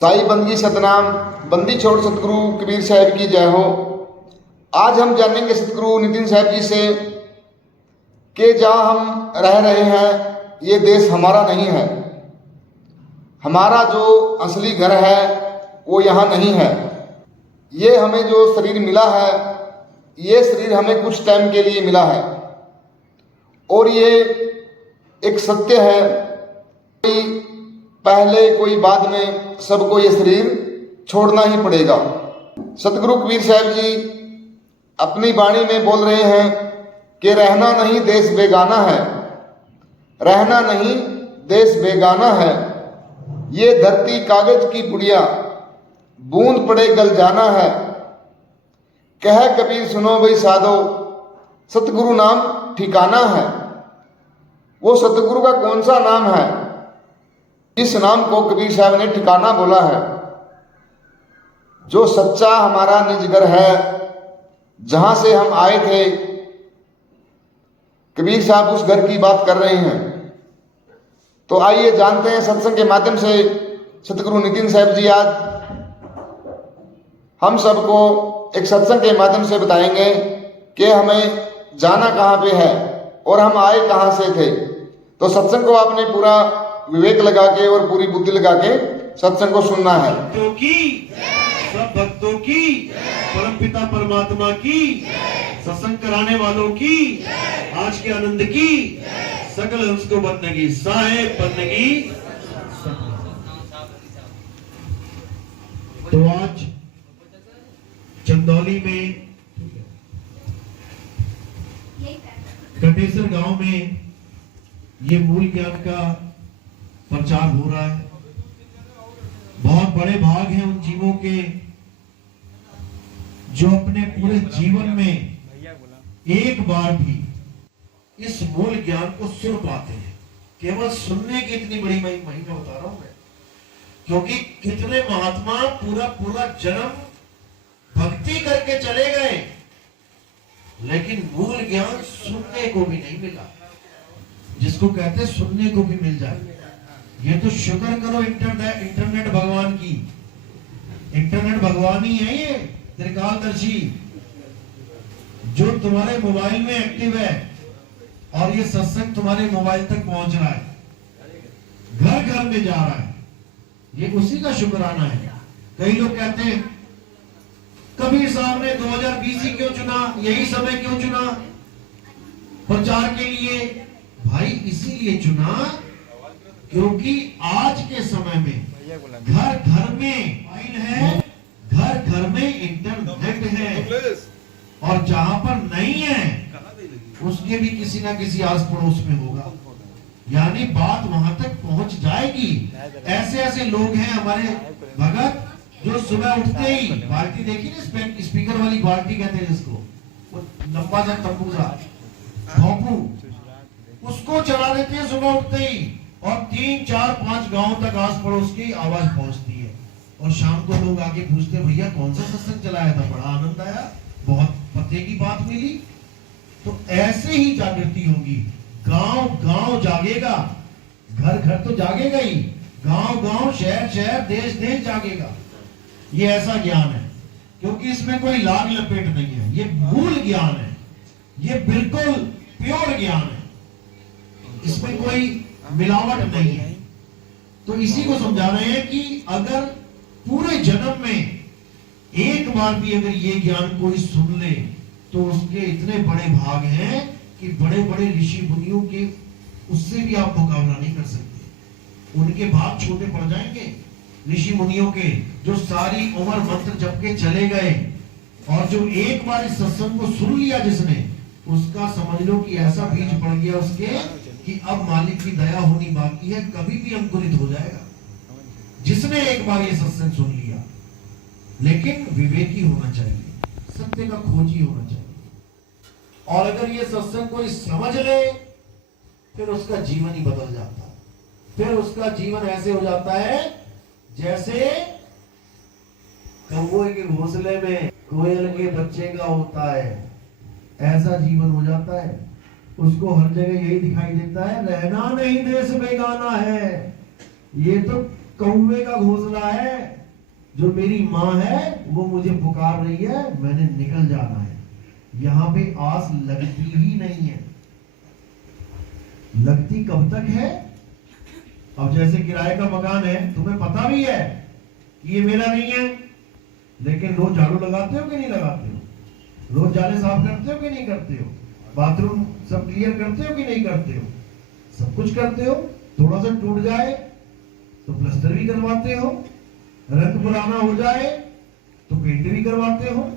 साई बंदगी सतनाम बंदी छोड़ सतगुरु कबीर साहब की जय हो। आज हम जानेंगे सतगुरु नितिन साहब जी से कि जहाँ हम रह रहे हैं ये देश हमारा नहीं है। हमारा जो असली घर है वो यहाँ नहीं है। ये हमें जो शरीर मिला है ये शरीर हमें कुछ टाइम के लिए मिला है और ये एक सत्य है, कोई पहले कोई बाद में सबको ये शरीर छोड़ना ही पड़ेगा। सतगुरु कबीर साहब जी अपनी वाणी में बोल रहे हैं कि रहना नहीं देश बेगाना है, रहना नहीं देश बेगाना है, ये धरती कागज की पुड़िया बूंद पड़े गल जाना है। कह कबीर सुनो भाई साधो सतगुरु नाम ठिकाना है। वो सतगुरु का कौन सा नाम है इस नाम को कबीर साहब ने ठिकाना बोला है। जो सच्चा हमारा निज घर है जहां से हम आए थे, कबीर साहब उस घर की बात कर रहे हैं। तो आइए जानते हैं सत्संग के माध्यम से सतगुरु नितिन साहब जी आज हम सबको एक सत्संग के माध्यम से बताएंगे कि हमें जाना कहाँ पे है और हम आए कहाँ से थे। तो सत्संग को आपने पूरा विवेक लगा के और पूरी बुद्धि लगा के सत्संग को सुनना है। भक्तों की, सब भक्तों की, परम पिता परमात्मा की, सत्संग कराने वालों की, आज के आनंद की, सकल हंस को बंदगी साहेब बंदगी। तो आज चंदौली में कटेसर गांव में ये मूल ज्ञान का प्रचार हो रहा है। बहुत बड़े भाग हैं उन जीवों के जो अपने पूरे जीवन में एक बार भी इस मूल ज्ञान को सुन पाते हैं। केवल सुनने की इतनी बड़ी महिमा बता रहा हूं मैं, क्योंकि कितने महात्मा पूरा पूरा जन्म भक्ति करके चले गए लेकिन मूल ज्ञान सुनने को भी नहीं मिला। जिसको कहते सुनने को भी मिल जाए, ये तो शुक्र करो इंटरनेट भगवान की। इंटरनेट भगवान ही है ये त्रिकालदर्शी जो तुम्हारे मोबाइल में एक्टिव है और ये सत्संग तुम्हारे मोबाइल तक पहुंच रहा है, घर घर में जा रहा है। ये उसी का शुक्राना है। कई लोग कहते हैं कबीर साहब ने 2020 ही क्यों चुना, यही समय क्यों चुना प्रचार के लिए? भाई इसीलिए चुना क्योंकि आज के समय में घर घर में मोबाइल है, घर घर में इंटरनेट है और जहां पर नहीं है उसके भी किसी ना किसी आस पड़ोस में होगा, यानी बात वहां तक पहुंच जाएगी। ऐसे ऐसे लोग हैं हमारे भगत जो सुबह उठते ही बाल्टी देखी ना, स्पीकर वाली बाल्टी कहते हैं जिसको, वो लंबा सा तंबू सा भोंपू, उसको चला देते हैं सुबह उठते ही और 3 4 5 गांव तक आस पड़ोस की आवाज पहुंचती है। और शाम को लोग आके पूछते हैं भैया कौन सा सत्संग चलाया था, बड़ा आनंद आया, बहुत पते की बात मिली। तो ऐसे ही जागृति होगी। गांव गांव जागेगा, घर घर तो जागेगा ही, गांव गांव शहर शहर देश देश जागेगा। ये ऐसा ज्ञान है क्योंकि इसमें कोई लाग लपेट नहीं है, ये मूल ज्ञान है, ये बिल्कुल प्योर ज्ञान है, इसमें कोई मिलावट नहीं है। तो इसी को समझा रहे हैं कि अगर पूरे जन्म में एक बार भी अगर ये ज्ञान कोई सुन ले तो उसके इतने बड़े भाग हैं कि बड़े बड़े ऋषि मुनियों के उससे भी आप मुकाबला नहीं कर सकते। उनके भाग छोटे पड़ जाएंगे ऋषि मुनियों के, जो सारी उम्र मंत्र जप के चले गए और जो एक बार इस सत्संग को सुन लिया जिसने, उसका समझ लो कि ऐसा बीज पड़ गया उसके कि अब मालिक की दया होनी बाकी है, कभी भी अंकुरित हो जाएगा जिसने एक बार ये सत्संग सुन लिया। लेकिन विवेकी होना चाहिए, सत्य का खोजी होना चाहिए। और अगर ये सत्संग कोई समझ ले फिर उसका जीवन ही बदल जाता है। फिर उसका जीवन ऐसे हो जाता है जैसे कौवे के घोंसले में कोयल के बच्चे का होता है, ऐसा जीवन हो जाता है। उसको हर जगह यही दिखाई देता है, रहना नहीं देश बेगाना है। ये तो कौवे का घोंसला है, जो मेरी माँ है वो मुझे पुकार रही है, मैंने निकल जाना है। यहां पे आस लगती ही नहीं है। लगती कब तक है? अब जैसे किराए का मकान है, तुम्हें पता भी है कि ये मेरा नहीं है, लेकिन रोज झाड़ू लगाते हो कि नहीं लगाते हो? रोज जाले साफ करते हो कि नहीं करते हो? बाथरूम सब क्लियर करते हो कि नहीं करते हो? सब कुछ करते हो। थोड़ा सा टूट जाए तो प्लास्टर भी करवाते हो, रंग पुराना हो जाए तो पेंट भी करवाते हो,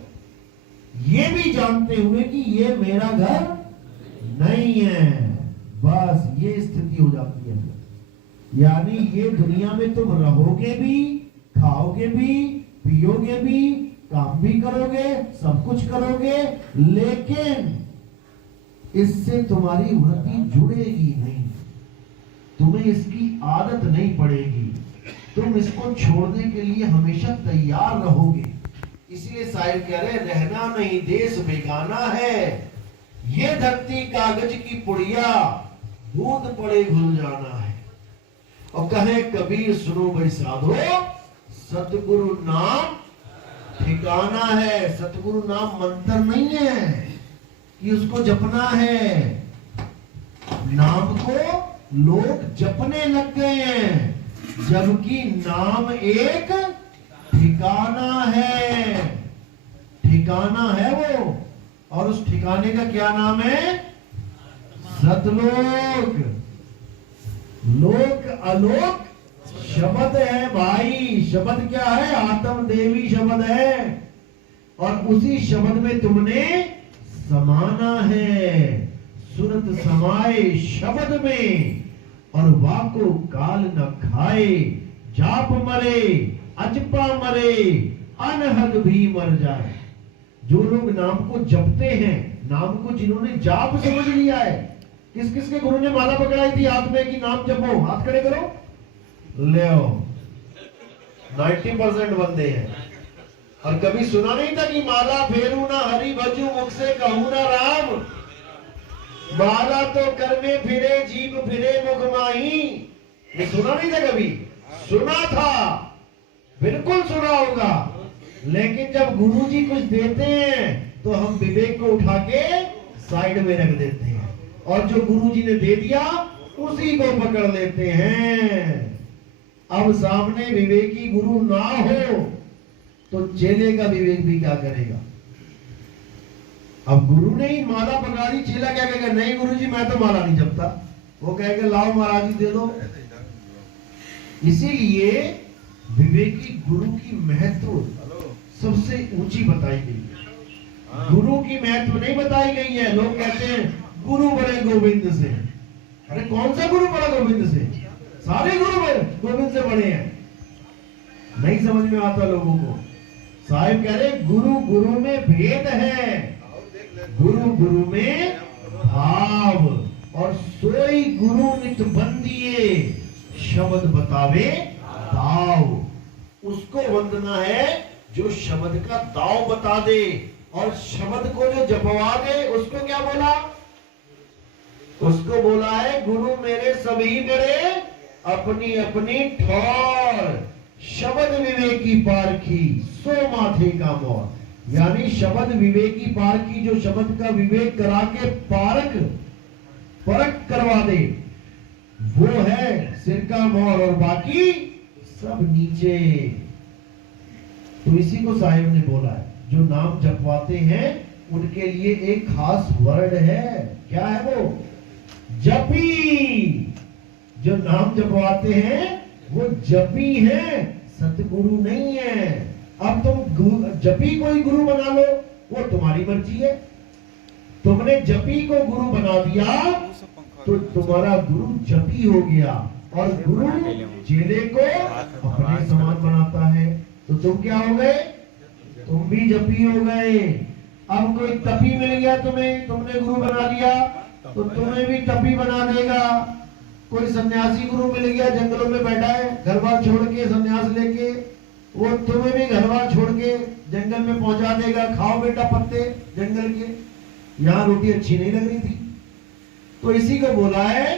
ये भी जानते हुए कि ये मेरा घर नहीं है। बस ये स्थिति हो जाती है। यानी ये दुनिया में तुम रहोगे भी, खाओगे भी, पियोगे भी, काम भी करोगे, सब कुछ करोगे, लेकिन इससे तुम्हारी वृत्ति जुड़ेगी नहीं, तुम्हें इसकी आदत नहीं पड़ेगी, तुम इसको छोड़ने के लिए हमेशा तैयार रहोगे। इसलिए शायर कह रहे, रहना नहीं देश बेगाना है, ये धरती कागज की पुड़िया, बूंद पड़े घुल जाना है। और कहे कबीर सुनो भाई साधो, सतगुरु नाम ठिकाना है। सतगुरु नाम मंत्र नहीं है कि उसको जपना है। नाम को लोग जपने लग गए हैं, जबकि नाम एक ठिकाना है। ठिकाना है वो, और उस ठिकाने का क्या नाम है? सतलोक। लोक अलोक शब्द है भाई। शब्द क्या है? आत्म देवी शब्द है, और उसी शब्द में तुमने समाना है। सुरत समाए शब्द में, और वाको काल न खाए। जाप मरे अजपा मरे, अनहद भी मर जाए। जो लोग नाम को जपते हैं, नाम को जिन्होंने जाप समझ लिया है, किस किस के गुरु ने माला पकड़ाई थी हाथ में कि नाम जपो? हाथ खड़े करो। ले 90% बंदे हैं। और कभी सुना नहीं था कि माला फेरू ना हरि भजू, मुख से कहूं ना राम। माला तो कर में फिरे, जीभ फिरे मुख माही। ये सुना नहीं था कभी? सुना था, बिल्कुल सुना होगा। लेकिन जब गुरुजी कुछ देते हैं तो हम विवेक को उठा के साइड में रख देते हैं, और जो गुरुजी ने दे दिया उसी को पकड़ लेते हैं। अब सामने विवेकी गुरु ना हो तो चेले का विवेक भी क्या करेगा? अब गुरु ने ही माला पकड़ा दी, चेला क्या कहेगा? नहीं गुरुजी मैं तो माला नहीं जपता। वो कहेगा लाओ महाराज जी दे दो। इसीलिए विवेकी गुरु की महत्व सबसे ऊंची बताई गई है। गुरु की महत्व नहीं बताई गई है। लोग कहते हैं गुरु बड़े गोविंद से। अरे कौन सा गुरु बड़ा गोविंद से? सारे गुरु गोविंद से बड़े हैं। नहीं समझ में आता लोगों को। साहिब कह रहे गुरु गुरु में भेद है, गुरु गुरु में भाव। और सोई गुरु नित बंदिए, शब्द बतावे दाव। उसको वंदना है जो शब्द का दाव बता दे, और शब्द को जो जपवा दे उसको क्या बोला? उसको बोला है गुरु मेरे सभी बड़े, अपनी अपनी ठौर। शब्द विवेकी पारखी, सो माथे का मोर। यानी शब्द विवेकी पारखी, जो शब्द का विवेक करा के परख करवा दे, वो है सिर का मोर, और बाकी सब नीचे। तो इसी को साहिब ने बोला है, जो नाम जपवाते हैं उनके लिए एक खास वर्ड है। क्या है वो? जपी। जो नाम जपवाते हैं वो जपी है, सतगुरु नहीं है। अब तुम जपी को ही गुरु बना लो, वो तुम्हारी मर्जी है। तुमने जपी को गुरु बना दिया तो तुम्हारा गुरु जपी हो गया, और गुरु चेले को अपने समान बनाता है। तो तुम क्या हो गए? तुम भी जपी हो गए। अब कोई तपी मिल गया तुम्हें, तुमने गुरु बना लिया तो तुम्हें भी तपी बना देगा। कोई सन्यासी गुरु मिल गया, जंगलों में बैठा है, घर बार छोड़ के सन्यास लेके, वो तुम्हें भी घर बार छोड़ के जंगल में पहुंचा देगा। खाओ बेटा पत्ते जंगल के, यहाँ रोटी अच्छी नहीं लग रही थी। तो इसी को बोला है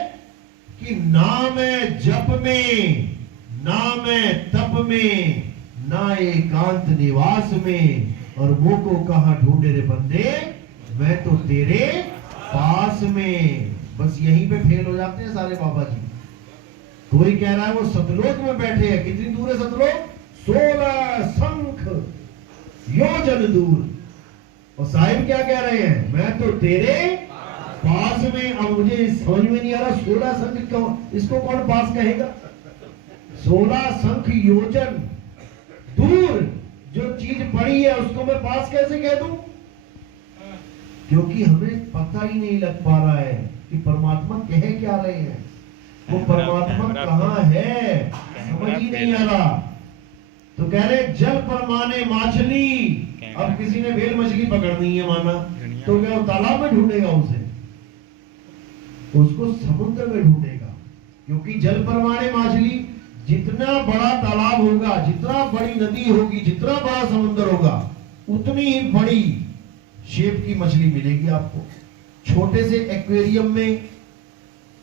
कि नाम जप में ना मैं तप में ना एकांत निवास में, और वो को कहाँ ढूंढे रे बंदे, मैं तो तेरे पास में। बस यहीं पे फेल हो जाते हैं सारे बाबा जी। कोई कह रहा है वो सतलोक में बैठे हैं, कितनी दूर है सतलोक, 16 शंख योजन दूर। और साहिब क्या कह रहे हैं, मैं तो तेरे पास में। अब मुझे समझ में नहीं आ रहा 16 शंख क्यों, इसको कौन पास कहेगा। 16 शंख योजन दूर जो चीज पड़ी है उसको मैं पास कैसे कह दूं, क्योंकि हमें पता ही नहीं लग पा रहा है कि परमात्मा कह क्या रहे हैं, वो परमात्मा कहाँ है, समझ ही नहीं आ रहा। तो कह रहे जल पर माने मछली। अब किसी ने बेल मछली पकड़नी है माना, तो क्या वो तालाब में ढूंढेगा उसे, उसको समुद्र में ढूंढेगा। क्योंकि जल पर माने मछली, जितना बड़ा तालाब होगा, जितना बड़ी नदी होगी, जितना बड़ा समुद्र होगा, उतनी ही बड़ी शेप की मछली मिलेगी आपको। छोटे से एक्वेरियम में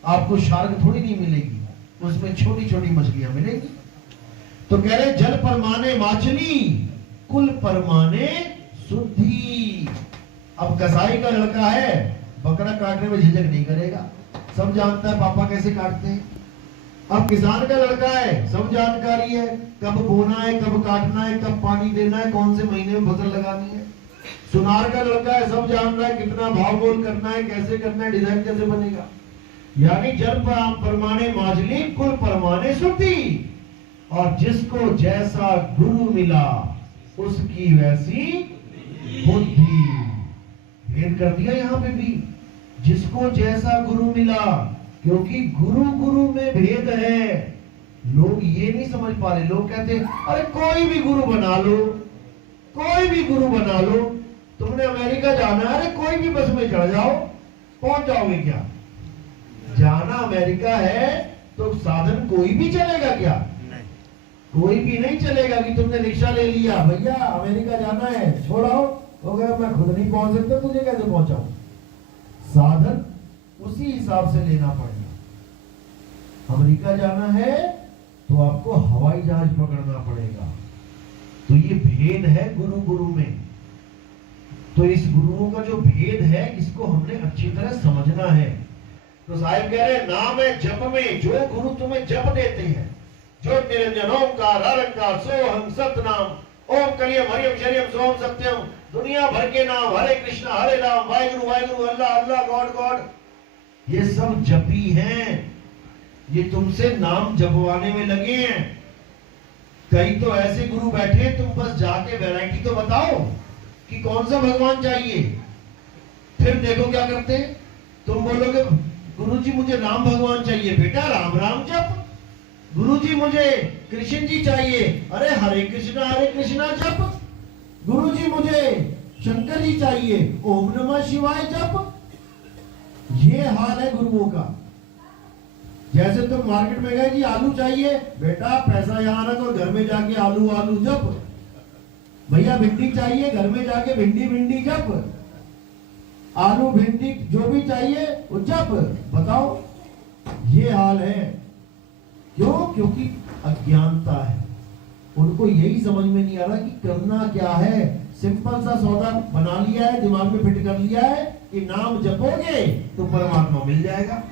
आपको शार्क थोड़ी नहीं मिलेगी, उसमें छोटी छोटी मछलियां मिलेंगी। तो कह रहे जल परमाने मछली, कुल परमाने शुद्धि। अब कसाई का लड़का है, बकरा काटने में झिझक नहीं करेगा, सब जानता है पापा कैसे काटते हैं। अब किसान का लड़का है, सब जानकारी है, कब बोना है, कब काटना है, कब पानी देना है, कौन से महीने में फसल लगानी है। सुनार का लड़का है, सब जान रहा है कितना भाव मोल करना है, कैसे करना है, डिजाइन कैसे बनेगा। यानी जल परमाने माजली, कुल परमाने शुद्धि। और जिसको जैसा गुरु मिला उसकी वैसी बुद्धि। भेद कर दिया यहां पे भी, जिसको जैसा गुरु मिला, क्योंकि गुरु गुरु में भेद है। लोग ये नहीं समझ पा रहे, लोग कहते हैं अरे कोई भी गुरु बना लो, कोई भी गुरु बना लो। तुमने अमेरिका जाना है, अरे कोई भी बस में चढ़ जाओ, पहुंच जाओगे क्या। जाना अमेरिका है तो साधन कोई भी चलेगा क्या, कोई भी नहीं चलेगा। कि तुमने रिक्शा ले लिया, भैया अमेरिका जाना है, छोड़ाओ, हो गया मैं खुद नहीं पहुंच सकता, तुझे कैसे पहुंचाऊं। साधन उसी हिसाब से लेना पड़ेगा। अमेरिका जाना है तो आपको हवाई जहाज पकड़ना पड़ेगा। तो ये भेद है गुरु गुरु में। तो इस गुरुओं का जो भेद है, इसको हमने अच्छी तरह समझना है। तो साहिब कह रहे नाम है जप में, जो गुरु तुम्हें जप देते हैं, जो निरंजन ओंकार अरंकार सोहम सतनाम ओम कलियम हरियम शरियम सोहम सत्यम, दुनिया भर के नाम, हरे कृष्णा हरे राम, वाहिगुरु वाहिगुरु, अल्लाह अल्लाह, गॉड गॉड, ये सब जपी हैं। ये तुमसे नाम जपवाने में लगे हैं। कई तो ऐसे गुरु बैठे, तुम बस जाके वैरायटी तो बताओ कि कौन सा भगवान चाहिए। फिर देखो क्या करते हैं, तुम बोलोगे गुरुजी मुझे राम भगवान चाहिए, बेटा राम राम जप। गुरुजी मुझे कृष्ण जी चाहिए, अरे हरे कृष्णा जप। गुरुजी मुझे शंकर जी चाहिए, ओम नमः शिवाय जप। ये हाल है गुरुओं का। जैसे तुम मार्केट में गए कि आलू चाहिए, बेटा पैसा यहां रख और घर में जाके आलू आलू जप। भैया भिंडी चाहिए, घर में जाके भिंडी भिंडी जप। आलू भिंडी जो भी चाहिए वो जप। बताओ, ये हाल है। क्यों? क्योंकि अज्ञानता है। उनको यही समझ में नहीं आ रहा कि करना क्या है। सिंपल सा सौदा बना लिया है, दिमाग में फिट कर लिया है कि नाम जपोगे तो परमात्मा मिल जाएगा।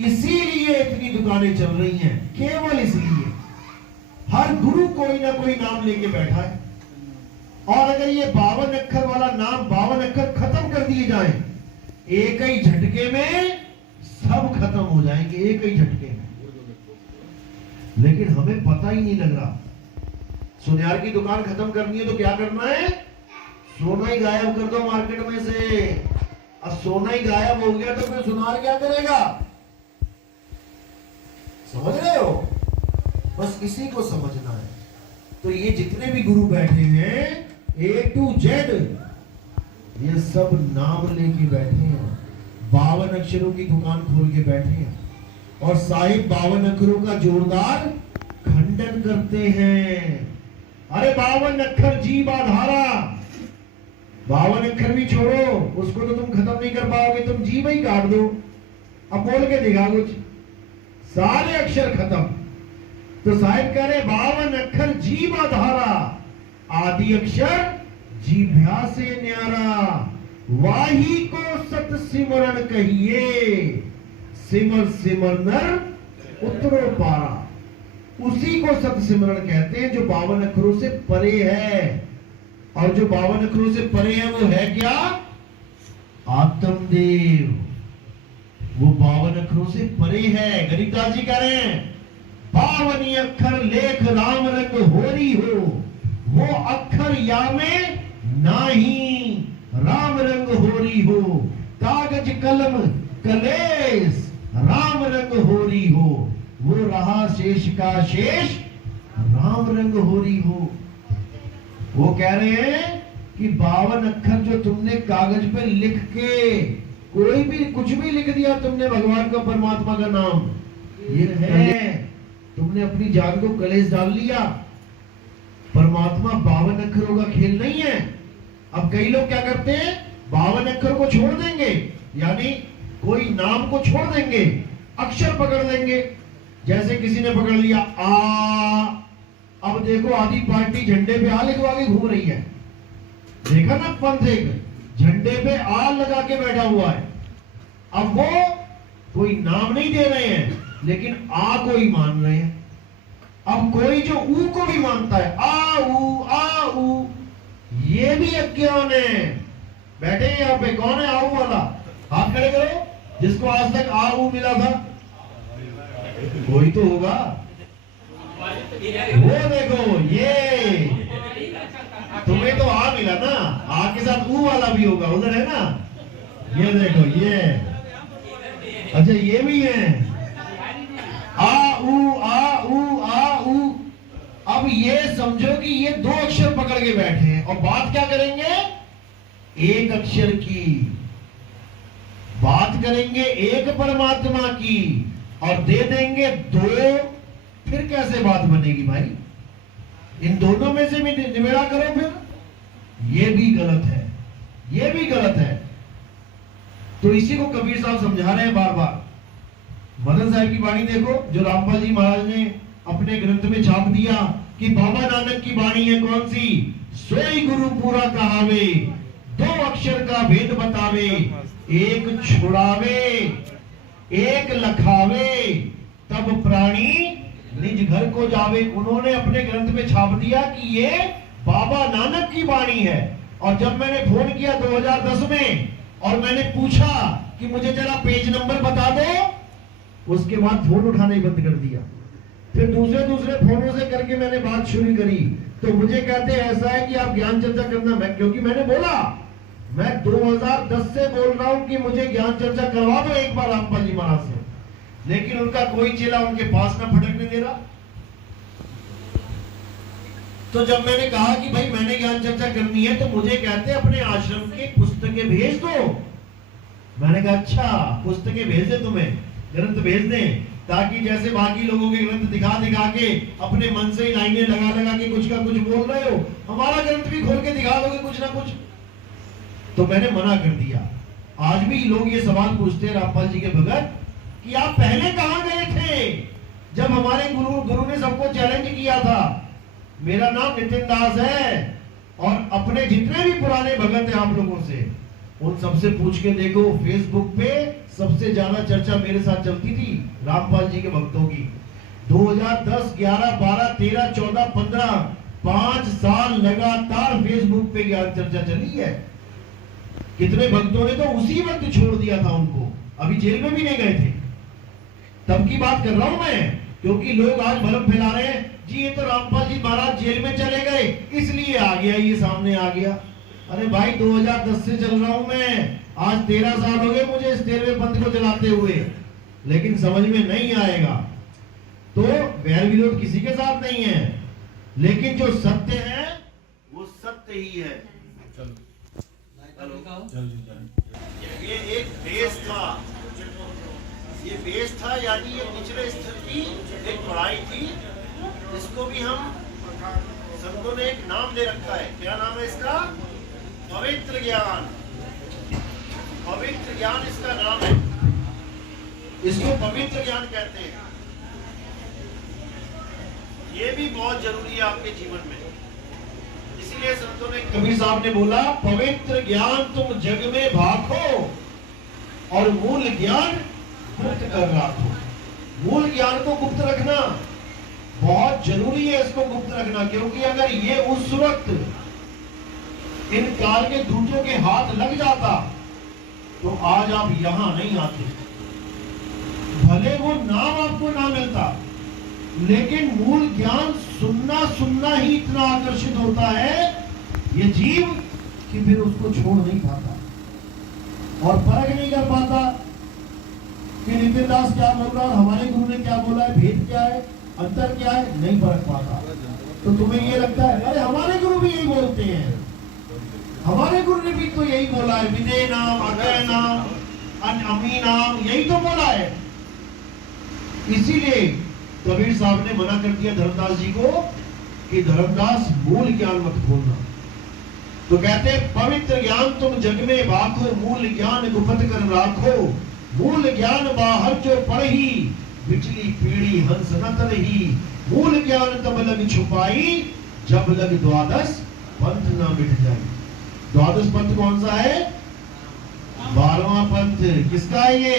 इसीलिए इतनी दुकानें चल रही हैं, केवल इसलिए। हर गुरु कोई ना कोई नाम लेके बैठा है। और अगर ये 52 अक्षर वाला नाम, 52 अक्षर खत्म कर दिए जाएं, एक ही झटके में सब खत्म हो जाएंगे, एक ही झटके में। लेकिन हमें पता ही नहीं लग रहा। सुनियार की दुकान खत्म करनी है तो क्या करना है? सोना ही गायब कर दो मार्केट में से। अब सोना ही गायब हो गया तो फिर सुनार क्या करेगा? समझ रहे हो? बस इसी को समझना है। तो ये जितने भी गुरु बैठे हैं A to Z, ये सब नाम लेके बैठे हैं। 52 अक्षरों की दुकान खोल के बैठे हैं। और साहिब 52 अक्षरों का जोरदार खंडन करते हैं। अरे 52 अक्षर जीव आधारा, 52 अक्षर भी छोड़ो, उसको तो तुम खत्म नहीं कर पाओगे, तुम जीव ही काट दो। अब बोल के दिखा कुछ, सारे अक्षर खत्म। तो साहिब कह रहे 52 अक्षर जीव आधारा, आदि अक्षर जीभ्या से न्यारा, वाही को सत सिमरण कहिए, सिमर सिमर नर उतरो पारा। उसी को सत सिमरण कहते हैं जो 52 अक्षरों से परे है। और जो 52 अक्षरों से परे है वो है क्या? आत्मदेव। वो 52 अक्षरों से परे है। गरीबदास जी कह रहे हैं 52 अक्षर लेख राम रंग होरी हो, वो अक्षर या में नाही राम रंग होरी हो, कागज कलम कलेस राम रंग होरी हो, वो रहा शेष का शेष राम रंग होरी हो। वो कह रहे हैं कि 52 अक्षर जो तुमने कागज पे लिख के कोई भी कुछ भी लिख दिया तुमने भगवान का, परमात्मा का नाम ये है, तुमने अपनी जान को कलेश डाल लिया। परमात्मा 52 अक्षरों का खेल नहीं है। अब कई लोग क्या करते हैं 52 अक्षर को छोड़ देंगे, यानी कोई नाम को छोड़ देंगे, अक्षर पकड़ लेंगे। जैसे किसी ने पकड़ लिया आ, अब देखो आधी पार्टी झंडे पे आ लिखवा के घूम रही है। देखा ना पंथ एक झंडे पे आ लगा के बैठा हुआ है। अब वो कोई नाम नहीं दे रहे हैं लेकिन आ को ही मान रहे हैं। अब कोई जो ऊ को भी मानता है, आ ऊ, ये भी अज्ञान है। बैठे हैं यहाँ पे, कौन है आऊ वाला? हाथ खड़े करो जिसको आज तक आ ऊ मिला था। कोई तो होगा। वो देखो ये तुम्हें तो आ मिला ना, आ के साथ ऊ वाला भी होगा, उधर है ना। ये देखो ये, अच्छा ये भी है आ ऊ। अब ये समझो कि ये 2 अक्षर पकड़ के बैठे हैं और बात क्या करेंगे? एक अक्षर की बात करेंगे, एक परमात्मा की, और दे देंगे 2। फिर कैसे बात बनेगी भाई? इन दोनों में से भी निबेड़ा करो फिर। ये भी गलत है, ये भी गलत है। तो इसी को कबीर साहब समझा रहे हैं बार बार। मदन साहब की वाणी देखो जो रामपाल जी महाराज ने अपने ग्रंथ में छाप दिया कि बाबा नानक की वाणी है कौन सी? सोई गुरु पूरा कहावे, 2 अक्षर का भेद बतावे, एक छुड़ावे एक लखावे, तब प्राणी निज घर को जावे। उन्होंने अपने ग्रंथ में छाप दिया कि ये बाबा नानक की वाणी है। और जब मैंने फोन किया 2010 में और मैंने पूछा कि मुझे जरा पेज नंबर बता दो, उसके बाद फोन उठाना ही बंद कर दिया। फिर दूसरे फोनों से करके मैंने बात शुरू करी तो मुझे कहते ऐसा है कि आप ज्ञान चर्चा करना। मैं क्योंकि मैंने बोला मैं 2010 से बोल रहा हूं कि मुझे ज्ञान चर्चा करवा दो एक बार रामपाल जी महाराज से, लेकिन उनका कोई चेला उनके पास ना फटकने दे रहा। तो जब मैंने कहा कि भाई मैंने ज्ञान चर्चा करनी है तो मुझे कहते अपने आश्रम के पुस्तकें भेज दो। मैंने कहा अच्छा पुस्तकें भेज दे, तुम्हें ग्रंथ भेज दें, ताकि जैसे बाकी लोगों के ग्रंथ दिखा के अपने मन से ही लाइनें लगा के कुछ का कुछ बोल रहे हो, हमारा ग्रंथ भी खोल के दिखा दोगे कुछ ना कुछ। तो मैंने मना कर दिया। आज भी लोग ये सवाल पूछते हैं रामपाल जी के भगत कि आप पहले कहां गए थे जब हमारे गुरु ने सबको चैलेंज किया था। मेरा नाम नितिन दास है और अपने जितने भी पुराने भगत हैं आप लोगों से, उन सबसे पूछ के देखो, फेसबुक पे सबसे ज्यादा चर्चा मेरे साथ चलती थी रामपाल जी के भक्तों की। 2010, 11, 12, 13, 14, 15 5 साल लगातार फेसबुक पे ज्ञान चर्चा चली है। कितने भक्तों ने तो उसी वक्त छोड़ दिया था उनको, अभी जेल में भी नहीं गए थे। तब की बात कर रहा हूं मैं, क्योंकि लोग आज भ्रम फैला रहे हैं जी ये तो रामपाल जी महाराज जेल में चले गए इसलिए आ गया, ये सामने आ गया। अरे भाई 2010 से चल रहा हूं मैं, आज 13 साल हो गए मुझे इस 13वें पंथ को चलाते हुए, लेकिन समझ में नहीं आएगा। तो वैर विरोध किसी के साथ नहीं है, लेकिन जो सत्य है वो सत्य ही है। ये एक बेस था, ये बेस था, यानी ये निचले स्तर की एक पढ़ाई थी। इसको भी हम संतों ने एक नाम दे रखा है। क्या नाम है इसका? पवित्र ज्ञान। पवित्र ज्ञान इसका नाम है, इसको पवित्र ज्ञान कहते हैं। ये भी बहुत जरूरी है आपके जीवन में। इसीलिए संतों ने, कबीर साहब ने बोला, पवित्र ज्ञान तुम जग में भाखो और मूल ज्ञान गुप्त कर रखो। मूल ज्ञान को गुप्त रखना बहुत जरूरी है, इसको गुप्त रखना, क्योंकि अगर ये उस वक्त इन काल के दूतों के हाथ लग जाता तो आज आप यहां नहीं आते। भले वो नाम आपको ना मिलता, लेकिन मूल ज्ञान सुनना ही इतना आकर्षित होता है ये जीव कि फिर उसको छोड़ नहीं पाता और परख नहीं कर पाता कि नितिन दास क्या बोल रहा है, हमारे गुरु ने क्या बोला है, भेद क्या है, अंतर क्या है, नहीं परख पाता। तो तुम्हें ये लगता है अरे हमारे गुरु भी यही बोलते हैं, हमारे गुरु ने भी तो यही बोला है, विदे नाम, अकय नाम, अमी नाम, यही तो बोला है। इसीलिए कबीर साहब ने मना कर दिया धर्मदास जी को कि धर्मदास मूल ज्ञान मत बोलना। तो कहते पवित्र ज्ञान तुम जग में बाखो, मूल ज्ञान गुप्त कर राखो। मूल ज्ञान बाहर जो पढ़ी, बिचली पीढ़ी हंस न तरही। मूल ज्ञान तब लग छुपाई, जब लग द्वादश पंथ न मिट जाए। द्वादश पंथ कौन सा है? 12वां पंथ। किसका है ये?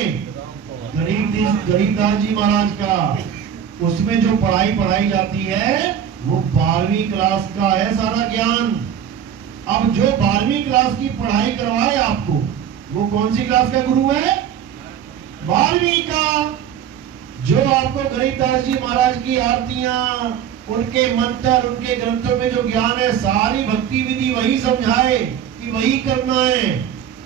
गरीबदास जी महाराज का। उसमें जो पढ़ाई जाती है वो 12वीं क्लास का है सारा ज्ञान। अब जो 12वीं क्लास की पढ़ाई करवाए आपको, वो कौन सी क्लास का गुरु है? 12वीं का। जो आपको गरीबदास जी महाराज की आरतियां, उनके मंत्र, उनके ग्रंथों में जो ज्ञान है, सारी भक्ति विधि वही समझाए कि वही करना है।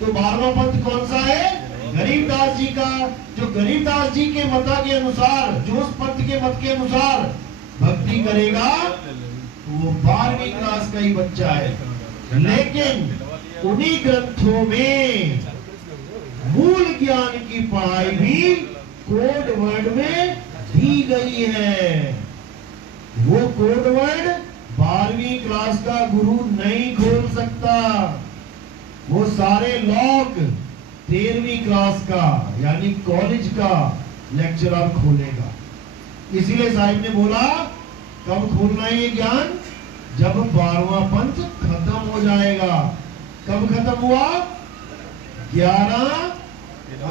तो 12वां पंथ कौन सा है? गरीबदास जी का। जो गरीबदास जी के मत के अनुसार, जो उस पंथ के मत के अनुसार भक्ति करेगा वो 12वीं क्लास का ही बच्चा है। लेकिन उन्हीं ग्रंथों में मूल ज्ञान की पढ़ाई भी कोड वर्ड में दी गई है। वो कोड वर्ड 12वीं क्लास का गुरु नहीं खोल सकता। वो सारे लॉक 13वीं क्लास का यानी कॉलेज का लेक्चरर खोलेगा। इसीलिए साहिब ने बोला कब खोलना है ये ज्ञान? जब 12वां पंथ खत्म हो जाएगा। कब खत्म हुआ? 11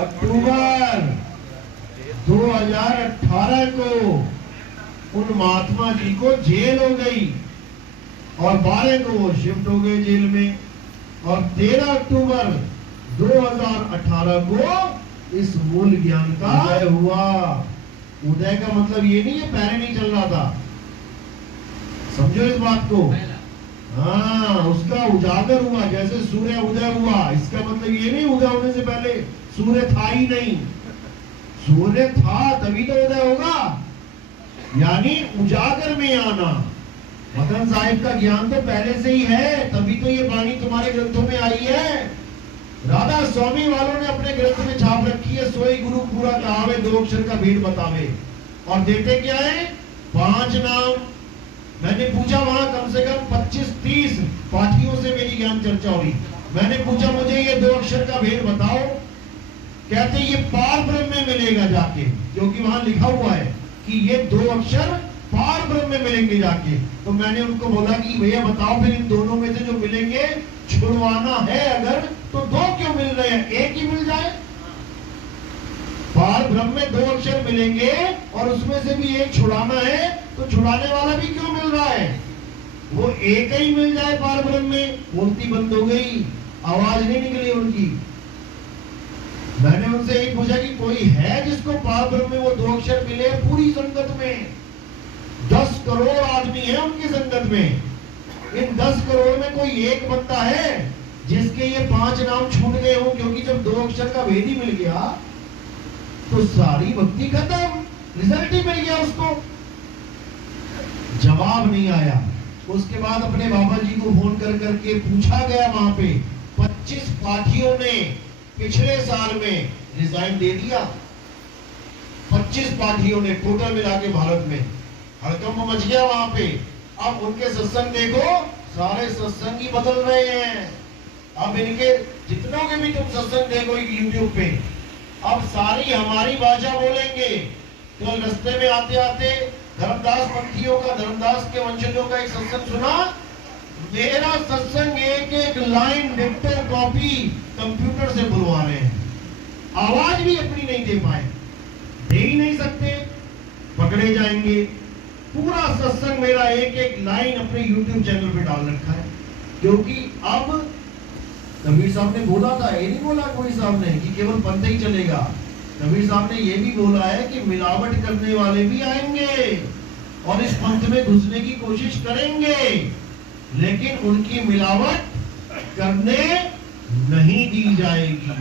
अक्टूबर 2018 को उन महात्मा जी को जेल हो गई और 12 को वो शिफ्ट हो गए जेल में। और 13 अक्टूबर 2018 को इस मूल ज्ञान का उदय हुआ। उदय का मतलब ये नहीं है पैरे नहीं चल रहा था, समझो इस बात को। हाँ, उसका उजागर हुआ, जैसे सूर्य उदय हुआ। इसका मतलब ये नहीं उदय होने से पहले सूर्य था ही नहीं। सूर्य था तभी तो उदय होगा, यानी उजागर में आना। मदन साहिब का ज्ञान तो पहले से ही है, तभी तो ये वाणी तुम्हारे ग्रंथों में आई है। राधा स्वामी वालों ने अपने ग्रंथ में छाप रखी है, सोई गुरु पूरा कहावे, 2 अक्षर का भेद बतावे। और देते क्या है? 5 नाम। मैंने पूछा वहां कम से कम 25-30 पाठियों से मेरी ज्ञान चर्चा हुई। मैंने पूछा मुझे ये 2 अक्षर का भेद बताओ। कहते ये पार ब्रह्म में मिलेगा जाके, क्योंकि वहां लिखा हुआ है कि ये 2 अक्षर पार ब्रह्म में मिलेंगे जाके। तो मैंने उनको बोला कि भैया बताओ फिर इन दोनों में से जो मिलेंगे छुड़वाना है अगर, तो 2 क्यों मिल रहे हैं? एक ही मिल जाए। पार ब्रह्म में 2 अक्षर मिलेंगे और उसमें से भी एक छुड़ाना है, तो छुड़ाने वाला भी क्यों मिल रहा है? वो एक ही मिल जाए पार ब्रह्म में। मूर्ति बंद हो गई, आवाज नहीं निकली उनकी। मैंने उनसे यही पूछा कि कोई है जिसको पार ब्रह्म में वो 2 अक्षर मिले? पूरी संगत में 10 करोड़ आदमी है उनकी संगत में। इन 10 करोड़ में कोई एक बंदा है जिसके ये 5 नाम छूट गए हो? क्योंकि जब 2 अक्षर का भेद ही मिल गया तो सारी भक्ति खत्म, रिजल्ट ही मिल गया उसको। जवाब नहीं आया। उसके बाद अपने बाबा जी को फोन कर करके पूछा गया। वहां पे 25 पाठियों ने पिछले साल में रिजाइन दे दिया। 25 पाठियों ने टोटल मिला के भारत में हड़कंप मच गया वहां पे। अब उनके सत्संग देखो, सारे सत्संग ही बदल रहे हैं। अब इनके जितनों के भी तुम सत्संग देखो यूट्यूब पे, अब सारी हमारी भाषा बोलेंगे। तो रास्ते में आते आते धर्मदास पंथियों का, धर्मदास के वंशजों का एक सत्संग सुना। मेरा सत्संग एक एक लाइन डिक्टो कॉपी कंप्यूटर से बुलवा रहे हैं, आवाज भी अपनी नहीं दे पाए, दे ही नहीं सकते, पकड़े जाएंगे। पूरा सत्संग मेरा एक एक लाइन अपने YouTube चैनल पे डाल रखा है, क्योंकि अब कबीर साहब ने बोला था, ये नहीं बोला कोई साहब ने कि केवल पंथ ही चलेगा। कबीर साहब ने ये भी बोला है कि मिलावट करने वाले भी आएंगे और इस पंथ में घुसने की कोशिश करेंगे, लेकिन उनकी मिलावट करने नहीं दी जाएगी।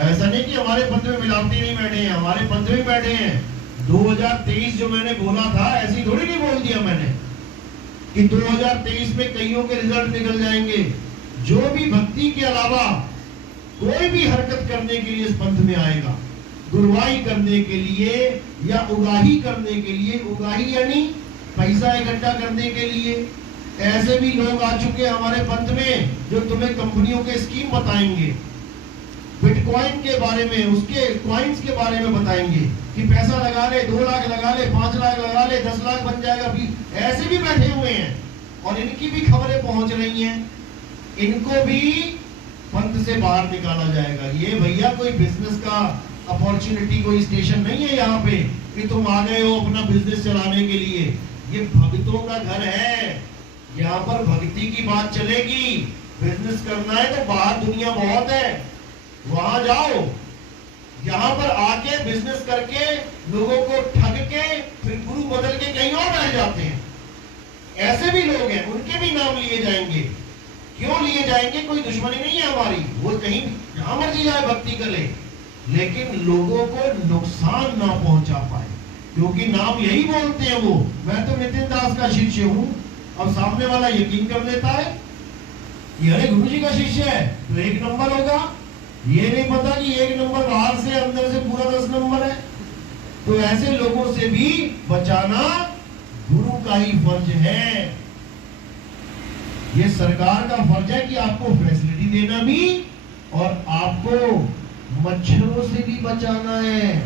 ऐसा नहीं कि हमारे पंथ में मिलावटी नहीं बैठे हैं, हमारे पंथ में बैठे हैं। 2023 जो मैंने बोला था, ऐसी थोड़ी नहीं बोल दिया मैंने कि 2023 में कईयों के रिजल्ट निकल जाएंगे। जो भी भक्ति के अलावा कोई भी हरकत करने के लिए इस पंथ में आएगा, गुरुवाई करने के लिए या उगाही करने के लिए, उगाही यानी पैसा इकट्ठा करने के लिए, ऐसे भी लोग आ चुके हैं हमारे पंथ में जो तुम्हें कंपनियों के स्कीम बताएंगे, बिटकॉइन के बारे में, उसके कॉइन्स के बारे में बताएंगे कि पैसा लगा ले, 2 लाख लगा ले, 5 लाख लगा ले, 10 लाख बन जाएगा। भी ऐसे भी बैठे हुए हैं और इनकी भी खबरें पहुंच रही हैं, इनको भी पंथ से बाहर निकाला जाएगा। ये भैया कोई बिजनेस का अपॉर्चुनिटी, कोई स्टेशन नहीं है यहाँ पे कि तुम आ गए हो अपना बिजनेस चलाने के लिए। ये भक्तों का घर है, यहाँ पर भक्ति की बात चलेगी। बिजनेस करना है तो बाहर दुनिया बहुत है, वहां जाओ। यहाँ पर आके बिजनेस करके लोगों को ठग के फिर गुरु बदल के कहीं और रह जाते हैं। ऐसे भी लोग हैं, उनके भी नाम लिए जाएंगे। क्यों लिए जाएंगे? कोई दुश्मनी नहीं है हमारी, वो कहीं जहां मर्जी जाए भक्ति कर ले, लेकिन लोगों को नुकसान ना पहुंचा पाए, क्योंकि नाम यही बोलते हैं वो, मैं तो नितिन दास का शिष्य हूं। अब सामने वाला यकीन कर लेता है कि अरे गुरु जी का शिष्य है तो 1 नंबर होगा। ये नहीं पता कि 1 नंबर बाहर से अंदर से पूरा 10 नंबर है। तो ऐसे लोगों से भी बचाना गुरु का ही फर्ज है। ये सरकार का फर्ज है कि आपको फैसिलिटी देना भी और आपको मच्छरों से भी बचाना है।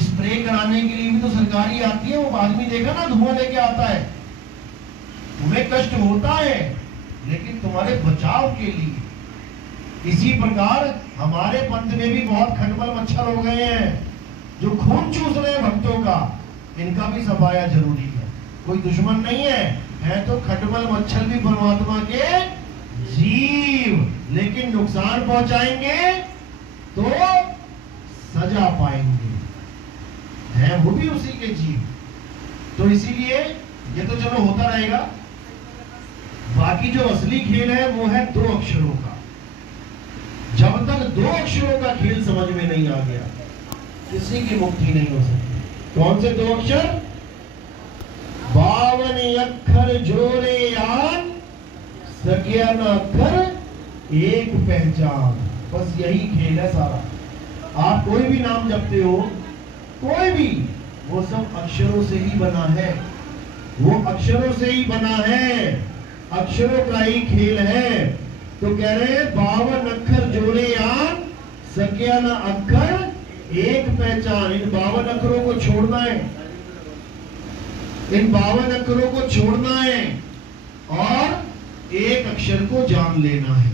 स्प्रे कराने के लिए भी तो सरकार ही आती है। वो आदमी देखा ना, धुआं लेके आता है, तुम्हें कष्ट होता है लेकिन तुम्हारे बचाव के लिए। इसी प्रकार हमारे पंथ में भी बहुत खटमल मच्छर हो गए हैं जो खून चूस रहे हैं भक्तों का, इनका भी सफाया जरूरी है। कोई दुश्मन नहीं है तो खटमल मच्छर भी परमात्मा के जीव, लेकिन नुकसान पहुंचाएंगे तो सजा पाएंगे, है वो भी उसी के जीव। तो इसीलिए ये तो चलो होता रहेगा। बाकी जो असली खेल है वो है 2 अक्षरों का। जब तक 2 अक्षरों का खेल समझ में नहीं आ गया, किसी की मुक्ति नहीं हो सकती। कौन से 2 अक्षर? 52 अक्षर जोड़े यान, सकिया न अक्षर एक पहचान। बस यही खेल है सारा। आप कोई भी नाम जपते हो, कोई भी, वो सब अक्षरों से ही बना है, वो अक्षरों से ही बना है, अक्षरों का ही खेल है। तो कह रहे हैं 52 अक्षर जोड़े यान, सकिया न अक्षर एक पहचान। इन 52 अक्षरों को छोड़ना है, इन 52 अक्षरों को छोड़ना है और एक अक्षर को जान लेना है।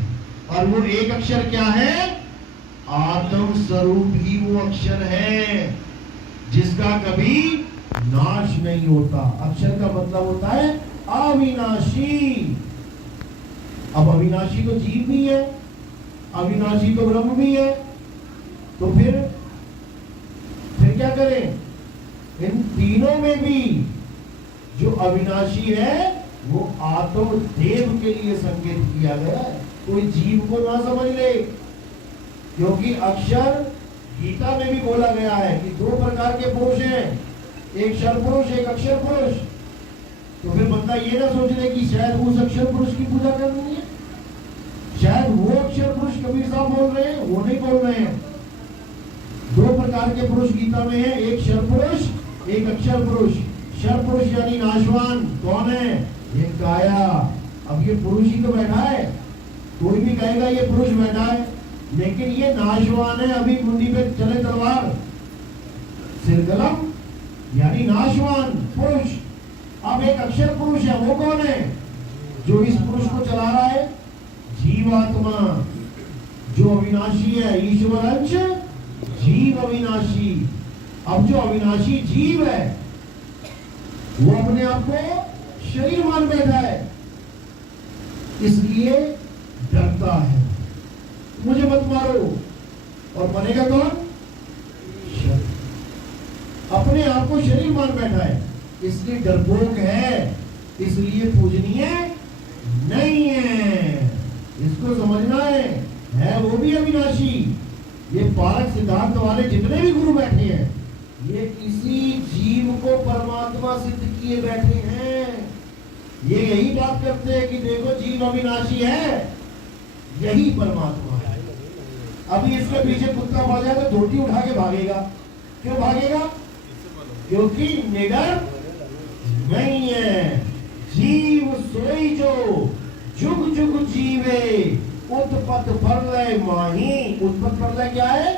और वो एक अक्षर क्या है? आत्म स्वरूप ही वो अक्षर है जिसका कभी नाश नहीं होता। अक्षर का मतलब होता है अविनाशी। अब अविनाशी तो जीव भी है, अविनाशी तो ब्रह्म भी है, तो फिर क्या करें? इन तीनों में भी जो अविनाशी है वो आत्म देव के लिए संकेत किया गया है। कोई जीव को ना समझ ले, क्योंकि अक्षर गीता में भी बोला गया है कि 2 प्रकार के पुरुष हैं, एक क्षर पुरुष, एक अक्षर पुरुष। तो फिर बंदा ये ना सोच ले कि शायद उस अक्षर पुरुष की पूजा करनी है, शायद वो अक्षर पुरुष कबीर साहब बोल रहे हैं, वो नहीं बोल रहे हैं। 2 प्रकार के पुरुष गीता में है, एक क्षर पुरुष, एक अक्षर पुरुष। क्षर पुरुष यानी नाशवान कौन है? ये काया। अब ये पुरुष ही तो बैठा है, कोई भी कहेगा ये पुरुष बैठा है, लेकिन ये नाशवान है। अभी मुंडी पे चले तलवार, सिरकलम, यानी नाशवान पुरुष। अब एक अक्षर पुरुष है, वो कौन है? जो इस पुरुष को चला रहा है, जीवात्मा, जो अविनाशी है। ईश्वर अंश जीव अविनाशी। अब जो अविनाशी जीव है वो अपने आप को शरीर मान बैठा है, इसलिए डरता है, मुझे मत मारो। और बनेगा कौन? शरीर। अपने आप को शरीर मान बैठा है, इसलिए डरपोक है, इसलिए पूजनीय नहीं है। इसको समझना है वो भी अविनाशी। ये पारक सिद्धांत वाले जितने भी गुरु बैठे हैं, ये किसी जीव को परमात्मा सिद्ध किए बैठे हैं। ये यही बात करते हैं कि देखो जीव अविनाशी है, यही परमात्मा है। अभी इसके पीछे कुत्ता पड़ जाए तो धोती उठा के भागेगा। क्यों भागेगा? क्योंकि निडर नहीं है। जीव सोई जो जुग जुग जीवे, उत्पत्त प्रलय माही। उत्पत्त प्रलय क्या है?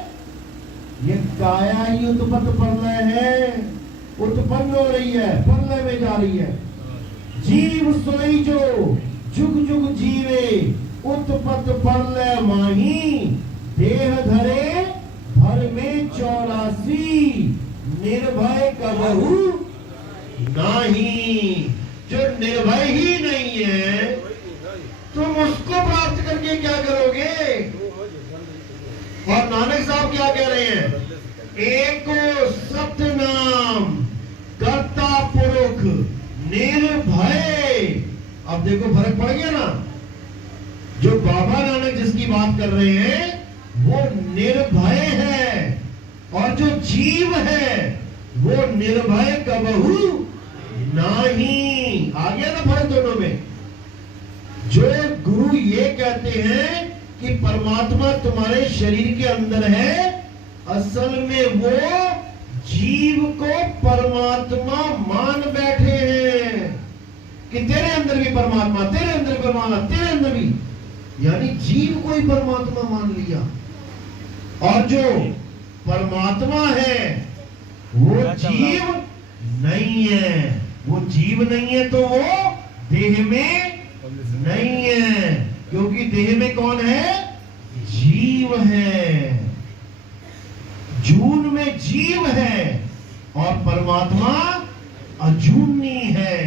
ये काया ही उत्पत्त प्रलय है, उत्पन्न हो रही है, प्रलय में जा रही है। जीव सोई जो जुग जुग जीवे, उत्पत्त प्रलय माही। देह धरे भर में 84, निर्भय कबहू नहीं। जो निर्भय ही नहीं है तुम उसको प्राप्त करके क्या करोगे? और नानक साहब क्या कह रहे हैं? एको सत्य नाम कर्ता पुरुष निर्भय। अब देखो फर्क पड़ गया ना। जो बाबा नानक जिसकी बात कर रहे हैं वो निर्भय है, और जो जीव है वो निर्भय कबहू नहीं। आ गया ना फर्क दोनों में। जो गुरु ये कहते हैं कि परमात्मा तुम्हारे शरीर के अंदर है, असल में वो जीव को परमात्मा मान बैठे हैं कि तेरे अंदर भी परमात्मा, तेरे अंदर भी परमात्मा, तेरे अंदर भी, यानी जीव को ही परमात्मा मान लिया। और जो परमात्मा है वो जीव नहीं है। वो जीव नहीं है तो वो देह में नहीं है, क्योंकि देह में कौन है? जीव है। जून में जीव है और परमात्मा अजूनी है।